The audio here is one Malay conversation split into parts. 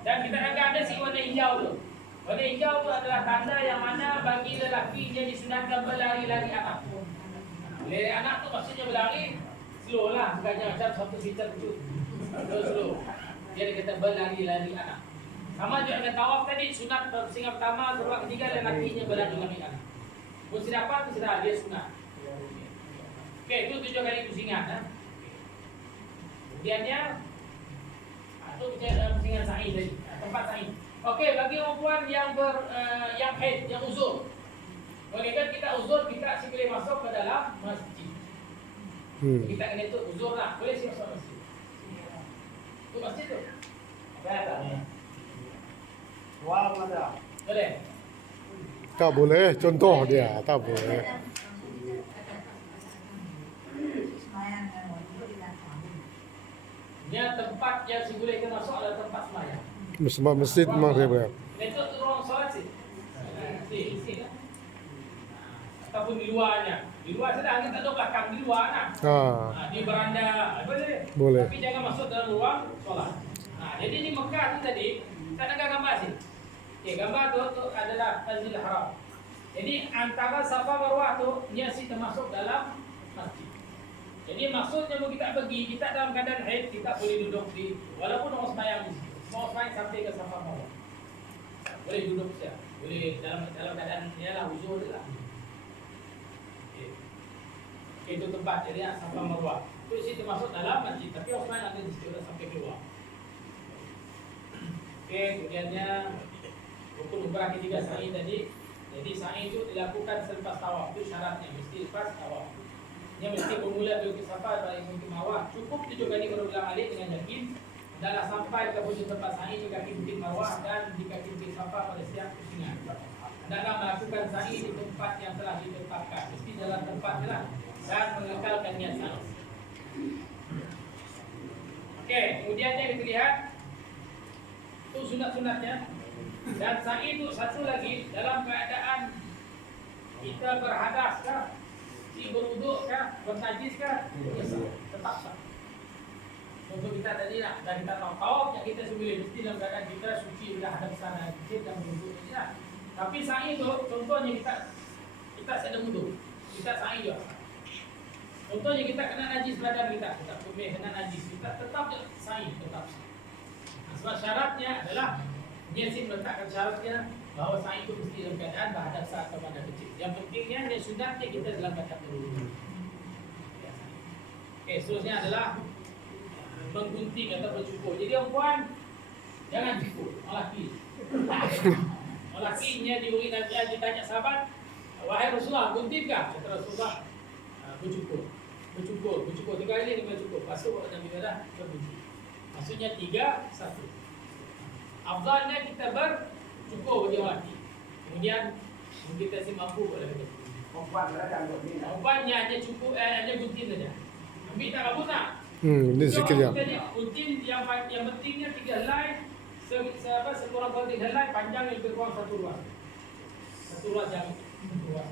Dan kita akan ada si warna hijau tu. Warna hijau tu adalah tanda yang mana bagi lelaki dia disunatkan berlari-lari anak. Lari anak tu maksudnya berlari slow lah, bukannya macam satu meter tu. Slow slow. Dia kata berlari-lari anak. Sama juga dengan tawaf tadi, sunat bersinggah pertama, kedua, ketiga, lelakinya berlari-lari anak. Pun sudah apa, tu sudah dia sunat. Okey, itu tujuh kali pusingan. Ha? Kemudiannya, itu bicara dalam pusingan sa'i tadi, ha, tempat sa'i. Okey, bagi orang puan yang ber, uh, yang head, yang uzur. Boleh kan kita uzur, kita si boleh masuk ke dalam masjid. Hmm. Kita kena itu uzur lah, boleh sih masuk masjid. Itu masjid tu. Ada tak? Wah, ada. Boleh? Tak boleh, contoh dia, tak boleh. Dia tempat yang si boleh kita masuk adalah tempat semayang. Sebab masjid memang saya boleh. Itu ruang solat sih. Sih, sih kan. Ataupun di luarnya. Di luar sedang kita tak ada belakang di luar nah. Ha, Ha, di beranda boleh. Boleh. Tapi jangan masuk dalam ruang solat. Ha, jadi di Mekah tu tadi, tak ada gambar sih. Okay, gambar tu, tu adalah Masjidil Haram. Jadi antara Safa Marwah tu dia sih termasuk dalam. Jadi maksudnya kalau kita pergi, kita dalam keadaan haid, kita boleh duduk di walaupun orang sembahyang situ. Semua sembahyang sampai ke Safa Marwah. Boleh duduk saja. Boleh dalam dalam keadaan dia lah uzur lah. Okey, Itu tempat jadi Safa Marwah. Itu sih termasuk dalam masjid, tapi orang ada di situ dah sampai keluar. Okey, kemudiannya rukun umrah ketiga sa'i tadi. Jadi sa'i itu dilakukan selepas tawaf. Itu syaratnya mesti lepas tawaf. Dia mesti bermula dari safa dari bukit marwah. Cukup tujuh kali berulang alik dengan yakin. Adalah sampai ke hujung tempat sa'i di kaki bukit marwah dan di kaki bukit safa pada setiap pusingan. Adalah melakukan sa'i di tempat yang telah ditetapkan. Mesti dalam tempat lah dan mengekalkan niat sa'i. Okey, kemudian yang kita lihat itu sunat-sunatnya dan sa'i itu satu lagi dalam keadaan kita berhadas kah si beruduk kah bernajis kah ya sah. tetap sah untuk kita tadi lah dan kita tahu tawaf yang kita sebelum mesti dalam keadaan kita suci sudah hadap sana kecil dan beruduk tadi lah. Tapi sa'i itu contohnya kita kita sedang uduk kita sa'i juga sah. contohnya kita kena najis badan kita. Kita kemih kena najis. Kita tetap sa'i tetap. Sah Nah, sebab syaratnya adalah dia sih meletakkan syaratnya bahawa sa'i itu mesti dalam keadaan berhadap saat kepada kecil. Yang pentingnya dia sunatnya kita dalam keadaan berwudu. Okey, seterusnya adalah menggunting atau bercukur. Jadi orang puan jangan cukur, lelaki. Lelakinya diuri nanti ditanya sahabat, wahai Rasulullah, guntingkah? Kata Rasulullah, "Ah, bercukur. Bercukur, bercukur tiga kali ni bercukur. Masuk pada Nabi Muhammad bergunting. Maksudnya tiga, satu. Afdalnya kita bercukur bagi orang. Kemudian kita si mampu boleh kita. Perempuan berada. Perempuannya hanya cukup eh, hanya gunting saja. Ambil tak rambut tak? Hmm, ini So, sikit ya. ni Gunting yang yang pentingnya tiga helai se, se apa sekurang kurang tiga helai panjang lebih kurang satu ruas. Satu ruas yang satu ruas.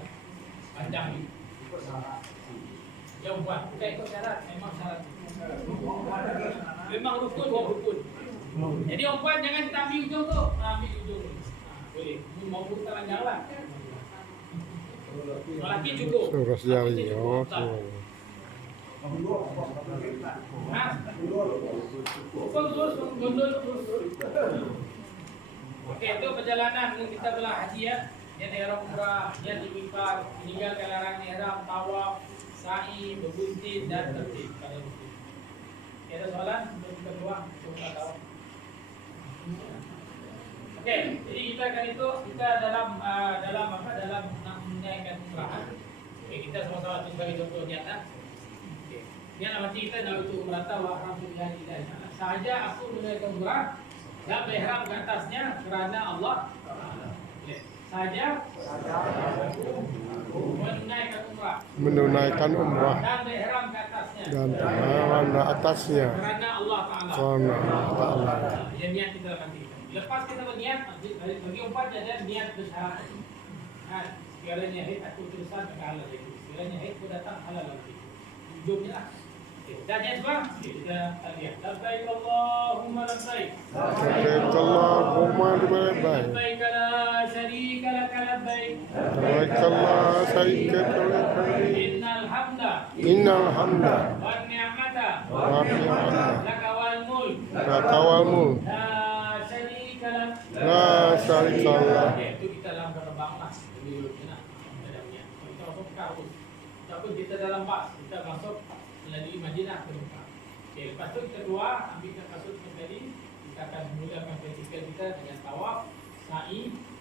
Panjang ni. Yang buat bukan ikut syarat, memang syarat. Memang rukun dia rukun. Jadi orang puan jangan kita ambil ujung tu, Ah, ambil ujung. Ah, boleh. Ini mau buka panjang lah. Lelaki cukup. Jari. Oh. Tak. Ha? Terus, gondol terus. Okey, itu perjalanan kita belah haji ya. Yang ihram umrah, yang dimifar, meninggalkan larangan ihram, tawaf, sa'i, bergunting dan tertib ada soalan kita keluar kita tahu. Okey, jadi kita akan itu kita dalam uh, dalam apa dalam nak menunaikan umrah. Okey, kita sama-sama tu sebagai contoh niat ah. Okey. Niat mati kita nak untuk umrah ihram billahi ilahi ta'ala. Sahaja aku menunaikan umrah dan berihram ke atasnya kerana Allah. Okey. Sahaja menunaikan umrah Menunaikan umrah dan berihram ke atasnya dan pengawan atasnya. kerana Allah Taala. Kerana Allah Ta'ala. Yang niat kita dalam hati kita. Lepas kita berniat, bagi bagi umpah ada niat bersyarat. Ha, sekiranya haid aku terusan maka halal itu. Sekiranya haid aku datang halal lagi. Hidupnya lah. Niat semua? Okey, kita talbiyah. Labbaik Allahumma labbaik. Labbaik Allahumma labbaik. Labbaik la syarika lak labbaik. Labbaik Allah syarika labbaik. Innal hamda Innal hamda wan ni'mata wa ni'mata laka wal mulk laka wal mulk la syarika lak. la syarika lah. Okey, itu kita dalam penerbang lah. Jadi, kita. Kita masuk ke. Ataupun kita dalam bas, kita masuk melalui Madinah ke Mekah. Okey, lepas tu kita keluar, ambil kasut tadi. Kita akan mulakan praktikal kita dengan tawaf, sa'i,